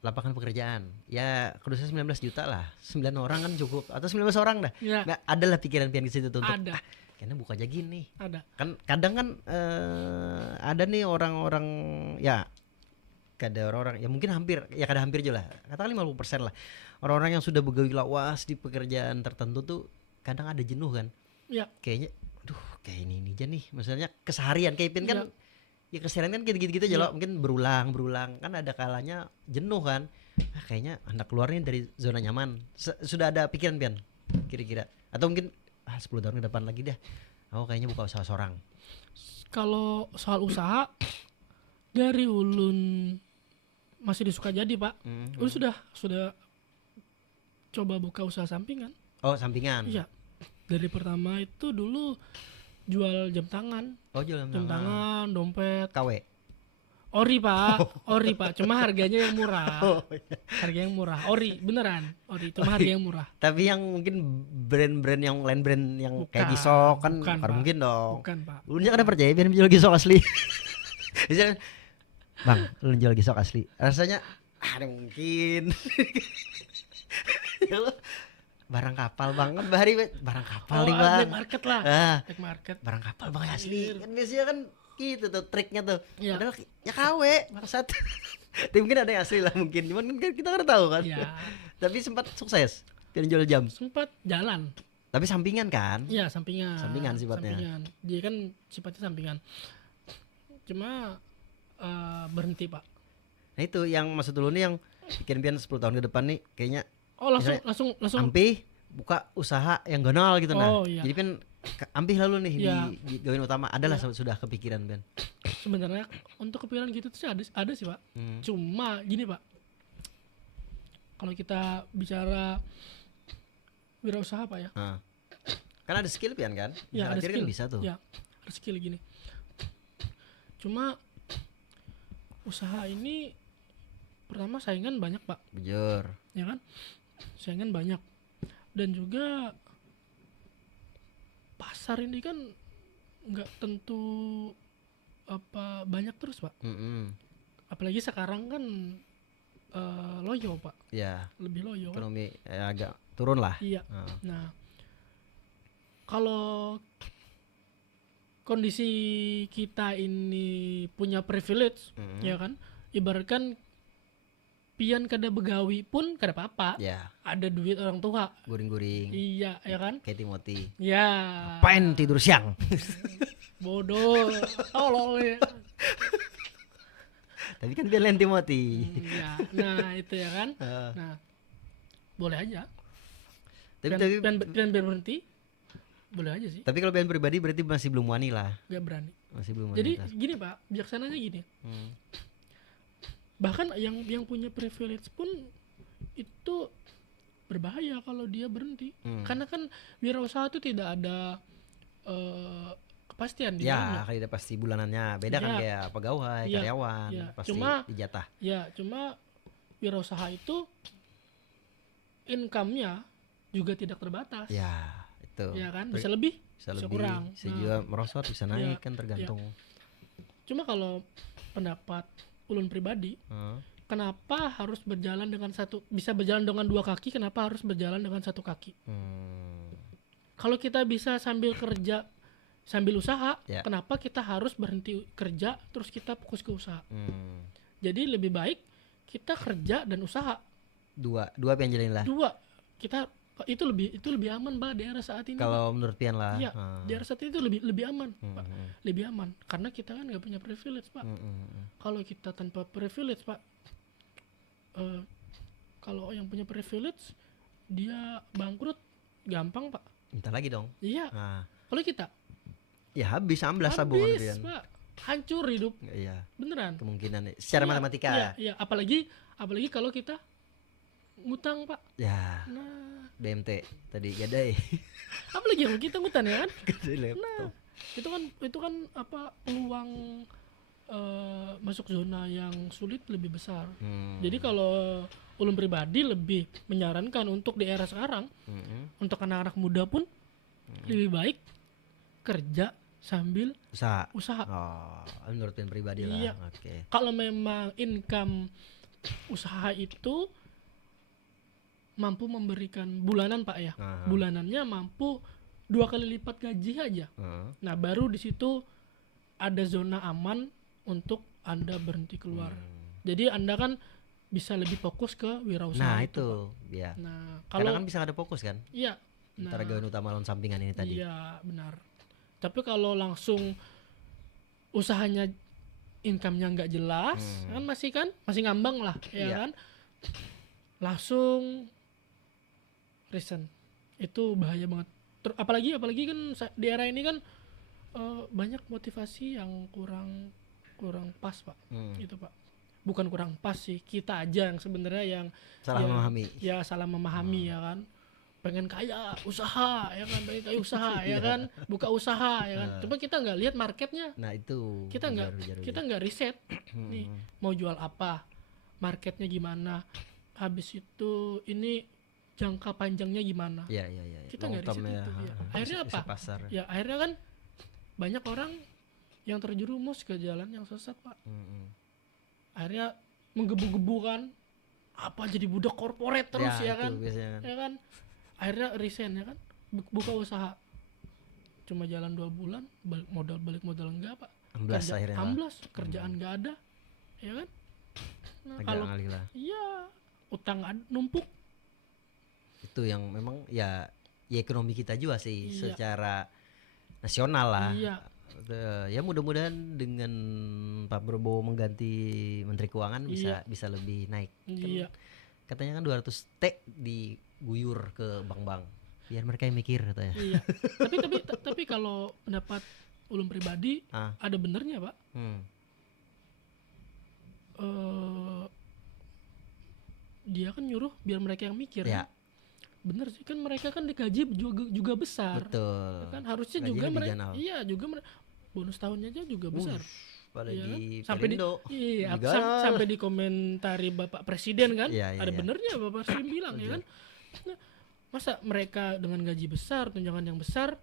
lapangan pekerjaan. Ya kudusnya 19 juta lah. 9 orang kan cukup atau 19 orang dah. Ya, Nah, adalah pikiran pian di situ tuh untuk ada. kayaknya buka aja gini. Ada. Kan kadang kan ada nih orang-orang ya kada orang-orang ya mungkin hampir ya kada hampir aja lah katakan 50% lah orang-orang yang sudah begawi lawas di pekerjaan tertentu tuh kadang ada jenuh kan Ya. kayaknya aduh kayak ini aja nih maksudnya keseharian kayak Ipin kan ya keseharian kan gitu-gitu aja Iya. loh mungkin berulang kan ada kalanya jenuh kan kayaknya anak keluar nih dari zona nyaman sudah ada pikiran Pian kira-kira atau mungkin 10 tahun ke depan lagi dah aku kayaknya buka usaha seorang. Kalau soal usaha dari ulun masih di Sukajadi, Pak. Ulun sudah coba buka usaha sampingan. Oh sampingan. Iya. Dari pertama itu dulu jual jam tangan, Oh jualan jam tangan, dompet. KW. Ori pak, cuma harganya yang murah. Oh, iya. Harga yang murah, ori beneran, ori cuma harga yang murah. Tapi yang mungkin brand-brand yang lain brand yang kayak Bukan, Gisok kan bukan, baru Pak. mungkin dong. Bukan pak. Lu nya kan percaya Ben jual Gisok asli. Misalnya, Bang, lu jual Gisok asli. Rasanya ada mungkin. Ya lu, barang kapal Bang, kan barang kapal nih Bang. Black market lah. Ah, Black market. barang kapal Bang asli. Anjir. Kan biasanya kan gitu tuh triknya tuh. Iya. Padahal ya KW satu. Tapi mungkin ada yang asli lah mungkin. Cuman kan kita kan tahu kan. Iya. Tapi sempat sukses kan jual jam. Sempat jalan. Tapi sampingan kan? Iya, sampingan. Sampingan sifatnya. Sampingan. Dia kan sifatnya sampingan. Cuma berhenti pak. Nah itu yang maksud dulu nih yang pikiran 10 tahun ke depan nih kayaknya Oh langsung misalnya langsung. Ampi buka usaha yang gonal gitu nah. Oh, iya. Jadi kan Ampi lalu nih Iya. di gawain utama adalah Iya. sudah kepikiran Ben. Sebenarnya untuk kepikiran gitu tuh sih ada sih pak. Hmm. Cuma gini pak. Kalau kita bicara wirausaha pak ya. Nah. Kan ada skill Pian kan? Ya ada Akhirnya skill. kan bisa tuh. Ya ada skill gini. Cuma usaha ini pertama saingan banyak pak, Bujur. ya kan? Saingan banyak dan juga pasar ini kan nggak tentu apa banyak terus pak. Mm-mm. Apalagi sekarang kan loyo pak, Ya, lebih loyo. Kan? ekonomi agak turun lah. Iya. Nah. Nah, kalau kondisi kita ini punya privilege, Mm. ya kan? Ibaratkan pian kada begawi pun kada apa-apa. Ya, Ada duit orang tua. guring-guring. Iya, ya kan? Kayak Timothy. Ya. Pain tidur siang. Bodoh. Tolol ya. Tapi kan dia lain Timothy. Ya. Nah, itu ya kan? Ah. Nah, boleh aja. Tapi Pian berhenti. Boleh aja sih. tapi kalau Ben pribadi berarti masih belum wani lah. Gak berani. Masih belum wani. Jadi gini, Pak, bijaksananya gini. Bahkan yang punya privilege pun itu berbahaya kalau dia berhenti. Karena kan wirausaha itu tidak ada kepastian di Ya, mana. kali dia pasti bulanannya beda kan Ya. kayak pegawai, Ya. karyawan, Ya. pasti Cuma- dijatah. Ya, cuma wirausaha itu income-nya juga tidak terbatas. Ya, itu. Ya kan? Bisa lebih, bisa bisa lebih, kurang. bisa Nah. juga merosot, bisa naik Ya. kan tergantung. Cuma kalau pendapat ulun pribadi, Heeh. kenapa harus berjalan dengan bisa berjalan dengan dua kaki, kenapa harus berjalan dengan satu kaki? Kalau kita bisa sambil kerja sambil usaha, Ya. kenapa kita harus berhenti kerja terus kita fokus ke usaha? Hmm. Jadi lebih baik kita kerja dan usaha Dua yang jalanin lah. dua. Kita itu lebih aman Pak di era saat ini. Kalau menurut Pian lah. Iya, di era saat ini itu lebih aman, Pak. Hmm. Lebih aman karena kita kan nggak punya privilege, Pak. Kalau kita tanpa privilege, Pak, kalau yang punya privilege dia bangkrut gampang, Pak. Minta lagi dong. Iya. Nah, Kalau kita ya habis amblas tabungan habis, Pian. Pak. Hancur hidup, Iya, beneran. kemungkinan secara Iya, matematika. Iya, iya. Apalagi kalau kita ngutang, Pak. Ya, Nah, BMT tadi gadai. apalagi kalau kita ngutang ya kan? Gadai laptop. Nah, itu kan apa peluang masuk zona yang sulit lebih besar. Jadi kalau ulun pribadi lebih menyarankan untuk di era sekarang untuk anak-anak muda pun lebih baik kerja sambil usaha. Oh, menurut Pian pribadi lah. Iya. Oke. Kalau memang income usaha itu mampu memberikan bulanan Pak ya, Aha. bulanannya mampu 2 kali lipat gaji aja. Nah baru di situ ada zona aman untuk Anda berhenti keluar. Jadi Anda kan bisa lebih fokus ke wirausaha Nah itu. itu, Pak. ya. Nah Karena kalau kan bisa ada fokus kan. iya, Antara gawean utama lawan sampingan ini tadi. iya benar. Tapi kalau langsung usahanya income-nya nggak jelas, kan masih ngambang lah, ya Iya. kan? Langsung resign. Itu bahaya banget. Apalagi kan di era ini kan banyak motivasi yang kurang pas, Pak. Itu, Pak. Bukan kurang pas sih, kita aja yang sebenarnya yang Salah memahami. Ya salah memahami ya kan. pengen kaya, usaha ya kan, pengen kaya usaha ya kan, buka usaha ya kan. Cuma kita nggak lihat marketnya, Nah itu kita nggak riset nih mau jual apa, marketnya gimana, habis itu ini jangka panjangnya gimana. ya Kita long nggak term riset ya. itu ya. Akhirnya Bisa apa pasar. ya, akhirnya kan banyak orang yang terjerumus ke jalan yang sesat Pak. Akhirnya menggebu-gebu kan, apa jadi budak korporat terus ya itu kan, biasanya kan. ya kan. Akhirnya resign ya kan, buka usaha, cuma jalan 2 bulan balik modal enggak Pak, Amblas akhirnya lah. amblas, kerjaan nggak ada ya kan. Nah, Agak kalau ngalih lah. iya utang numpuk. Itu yang memang ya ekonomi kita juga sih Iya. secara nasional lah. Iya. Ya mudah-mudahan dengan Pak Prabowo mengganti Menteri Keuangan bisa lebih naik. Iya. Katanya kan 200 T diguyur ke bank-bank biar mereka yang mikir katanya. Iya. tapi kalau pendapat ulun pribadi ada benernya Pak. Dia kan nyuruh biar mereka yang mikir. Ya. Kan? Bener sih, kan mereka kan digaji juga besar. Betul. Ya kan harusnya Gajinya juga lebih mereka. ganal. Iya, juga bonus tahunnya aja juga besar. Apalagi kan? Sampai di komentari Bapak Presiden kan, ada benernya Bapak Presiden bilang ya kan. Nah, masa mereka dengan gaji besar, tunjangan yang besar,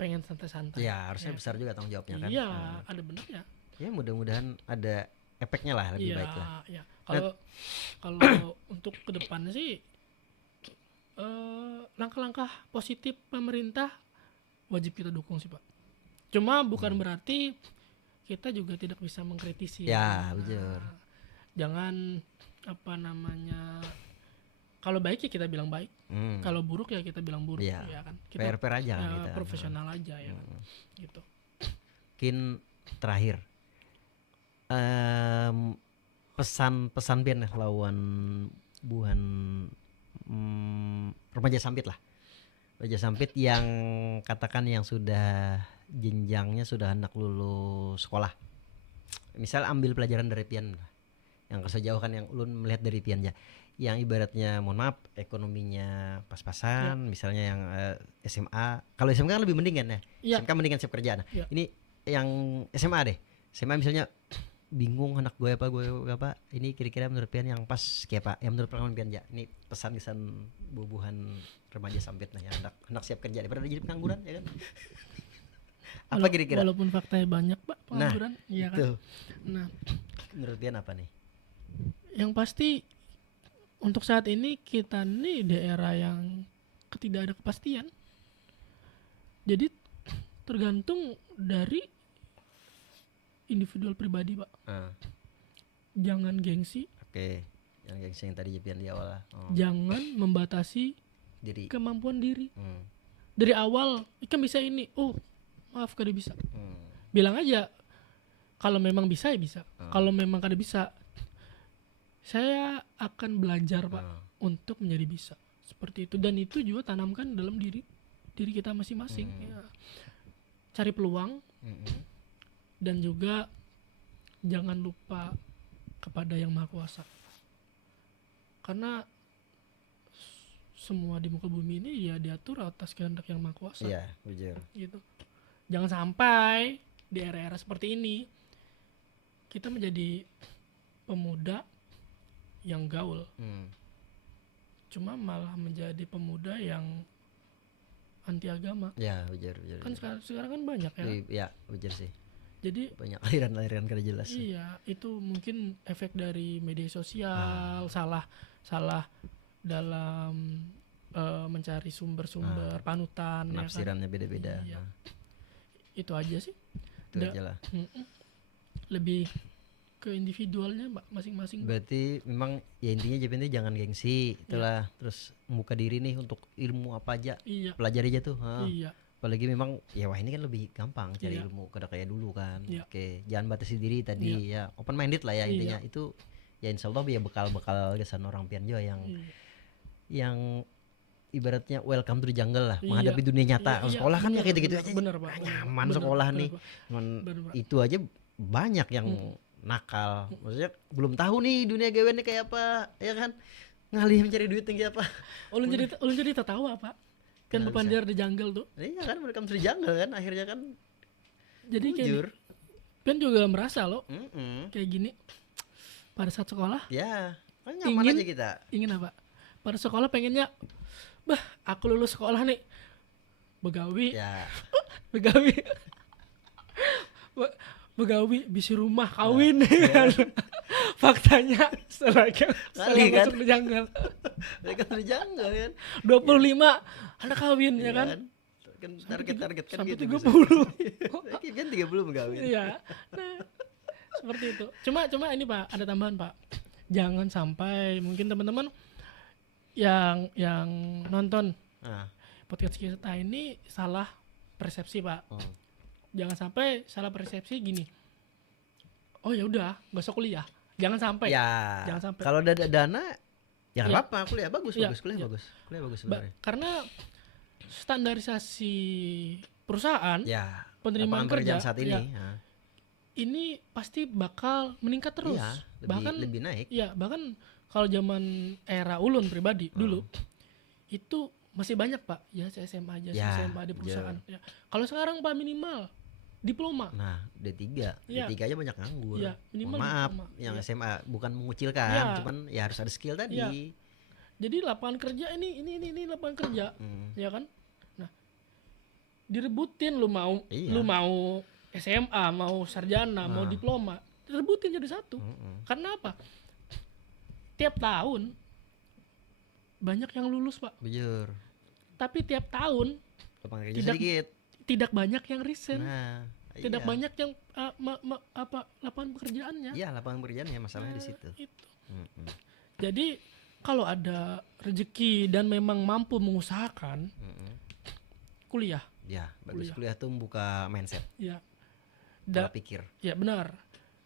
pengen santai-santai. Ya harusnya besar juga tanggung jawabnya kan. Iya, ada benernya. Ya mudah-mudahan ada efeknya lah, lebih baik lah. Iya. Kalau untuk kedepannya sih langkah-langkah positif pemerintah wajib kita dukung sih Pak. Cuma bukan berarti kita juga tidak bisa mengkritisi. Ya, betul. Jangan kalau baik ya kita bilang baik, kalau buruk ya kita bilang buruk, ya kan. Kita fair aja kan kita. Profesional aja ya, gitu. Mungkin terakhir pesan Ben lawan buhan remaja sampit lah. Remaja sampit yang katakan yang sudah jenjangnya sudah hendak lulus sekolah. Misal ambil pelajaran dari pian lah. Yang sejauh kan yang ulun melihat dari pian aja. Yang ibaratnya mohon maaf ekonominya pas-pasan, misalnya yang SMA. Kalau SMA kan lebih mending kan ya. SMK mendingan siap kerjaan. Ini yang SMA deh. SMA misalnya bingung anak gue apa ini kira-kira menurut pian yang pas kayak apa yang menurut pengalaman pian ya. Ini pesan-kesan bubuhan remaja sampit nah yang hendak siap kerja daripada jadi pengangguran ya kan. Apa kira-kira? Walaupun faktanya banyak Pak pengangguran, iya kan. Nah, menurut pian apa nih? Yang pasti untuk saat ini kita nih daerah yang tidak ada kepastian. Jadi tergantung dari individual pribadi Pak. Jangan gengsi. Oke. Yang gengsi yang tadi jepian di awal lah. Jangan membatasi kemampuan diri. Dari awal ikan bisa ini. Oh maaf kada bisa. Bilang aja. Kalau memang bisa ya bisa. Kalau memang kada bisa, saya akan belajar Pak untuk menjadi bisa. Seperti itu. Dan itu juga tanamkan dalam diri kita masing-masing. Ya. Cari peluang. Dan juga jangan lupa kepada Yang Maha Kuasa. Karena semua di muka bumi ini ya diatur atas kehendak Yang Maha Kuasa. Iya, betul. Gitu. Jangan sampai di era-era seperti ini kita menjadi pemuda yang gaul. Cuma malah menjadi pemuda yang anti agama. Ya, betul. Kan sekarang kan banyak ya. Iya, betul sih. Jadi banyak aliran-aliran kada jelas. Iya, itu mungkin efek dari media sosial, salah dalam mencari sumber-sumber panutan. Penafsirannya beda-beda. Iya. Itu aja sih. Itu aja lah. Lebih ke individualnya masing-masing. Berarti memang ya intinya JPN jangan gengsi, itulah. Terus membuka diri nih untuk ilmu apa aja. Pelajari aja tuh. Iya. Apalagi memang ya wah ini kan lebih gampang cari ilmu kada kayak dulu kan. Oke, jangan batasi diri tadi ya open minded lah ya intinya. Itu ya insyaallah ya bekal-bekal kesan orang pian juga yang ibaratnya welcome to the jungle lah, menghadapi dunia nyata. Sekolah kan ya kayak gitu aja. Bener, Pak. Nyaman sekolah nih. Itu aja banyak yang nakal. Maksudnya belum tahu nih dunia gawe ini kayak apa, ya kan? ngalih mencari duit yang apa. Ulun jadi tertawa Pak. Kan Nggak bepandir di jungle tuh. Iya kan mereka mencari jungle kan akhirnya kan Jadi kayak jujur. Pian juga merasa loh Mm-mm. kayak gini. Pada saat sekolah Ya kan nyaman aja kita. ingin apa? Pada sekolah pengennya, bah aku lulus sekolah nih, begawi, Ya begawi, begawi, bisi rumah, kawin. Faktanya setelah Kali kan? masuk di jungle mereka mencari jungle kan. 25 anak kawin ya kan? Kan target kan Sampai gitu 30. kan 30 menggawin. Iya. Nah, seperti itu. Cuma ini Pak, ada tambahan Pak. Jangan sampai mungkin teman-teman yang nonton Nah, podcast kita ini salah persepsi Pak. oh. Jangan sampai salah persepsi gini. Oh ya udah, nggak usah kuliah. Jangan sampai. Ya Jangan sampai. kalau ada dana ya nggak Ya. apa-apa, kuliah bagus, Ya, kuliah ya. bagus sebenarnya. Karena standarisasi perusahaan Ya penerimaan lapangan pekerjaan kerja saat ini ya, ya. ini pasti bakal meningkat terus. Iya, bahkan lebih naik. ya bahkan kalau zaman era ulun pribadi dulu itu masih banyak Pak ya SMA aja Ya, SMA di perusahaan. Ya. Kalau sekarang Pak minimal diploma. Nah, D3 Iya. D3 aja banyak nganggur. Iya, minimal Mohon maaf, diploma. yang Iya. SMA bukan mengucilkan, Iya. cuman ya harus ada skill tadi. Iya. Jadi lapangan kerja ini lapangan kerja, ya kan? Nah, direbutin lu mau Iya. SMA, mau sarjana, mau diploma, direbutin jadi satu. Karena apa? Tiap tahun banyak yang lulus, Pak. Bujur. Tapi tiap tahun Lapangan kerja Tidak- sedikit. tidak banyak yang resign. Nah, Tidak iya. banyak yang lapangan pekerjaannya. Iya, lapangan pekerjaan ya masalahnya di situ. Itu. Mm-mm. Jadi kalau ada rezeki dan memang mampu mengusahakan Mm-mm. kuliah, Ya, bagus kuliah tuh membuka mindset, ya, pola pikir. ya benar.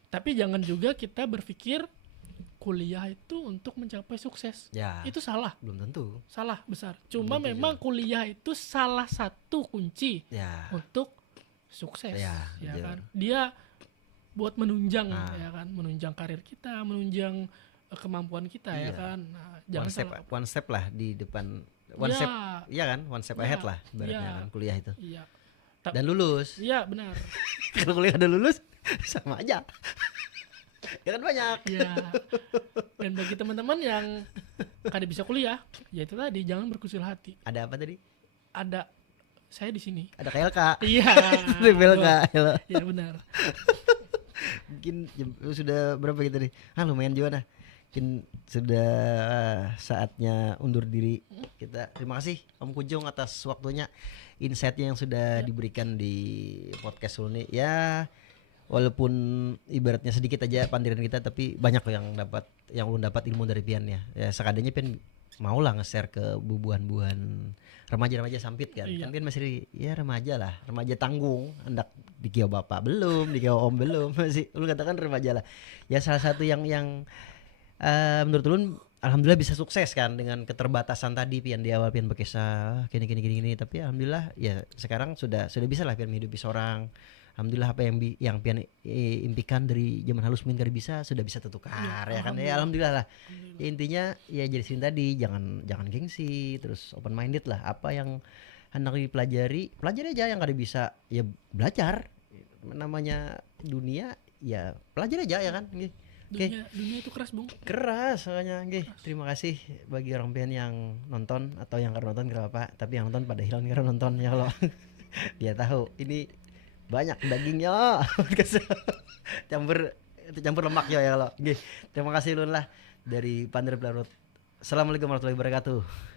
Tapi jangan juga kita berpikir kuliah itu untuk mencapai sukses. Ya, Itu salah, belum tentu. salah besar. Cuma Belum tentu memang kuliah itu salah satu kunci Ya, untuk sukses, Ya, ya betul. kan? Dia buat menunjang, Nah. ya kan, menunjang karir kita, menunjang kemampuan kita, ya Iya. kan. Nah, one jangan step, salah. one step lah di depan, one Ya. step, iya kan, one step Ya. ahead lah, ibaratnya Ya. kan kuliah itu. Iya, Dan lulus. iya benar. Kalau kuliah udah lulus, sama aja. Ya kan banyak. Ya. Dan bagi teman-teman yang kada bisa kuliah, ya itu tadi jangan berkecil hati. Ada apa tadi? Ada saya di sini. Ada KLK. Iya. Ada KLK. Halo. Iya benar. Mungkin sudah berapa kita nih? Lumayan juga nah. Mungkin sudah saatnya undur diri kita. Terima kasih Om Kujung atas waktunya, insight-nya yang sudah diberikan di podcast ini. Ya, walaupun ibaratnya sedikit aja pandiran kita, tapi banyak loh yang ulun dapat ilmu dari Pian ya. Ya sekadanya Pian mau lah nge-share ke bubuhan-bubuhan remaja-remaja sampit kan. Iya. Kan Pian masih ya remaja lah, remaja tanggung, hendak dikiau bapak belum, dikiau om belum, masih ulun katakan remaja lah. Ya salah satu yang menurut ulun alhamdulillah bisa sukses kan dengan keterbatasan tadi Pian di awal Pian berkisah gini, tapi alhamdulillah ya sekarang sudah bisa lah Pian menghidupi seorang. Alhamdulillah apa yang Pian impikan dari zaman halus mungkin kada bisa sudah bisa tertukar ya kan ya alhamdulillah lah. Ya, intinya ya jadi sini tadi jangan gengsi, terus open minded lah, apa yang hendak pelajari aja, yang kada bisa ya belajar, namanya dunia ya pelajari aja ya kan. Oke. Dunia itu keras, Bung. Keras soalnya. Oke, terima kasih bagi orang Pian yang nonton atau yang kada nonton kada apa, tapi yang nonton pada hilang karena nonton ya kalau dia tahu ini banyak dagingnya campur lemak ya kalau. Oke, terima kasih Lun lah dari Pandar Pelarut. Assalamualaikum warahmatullahi wabarakatuh.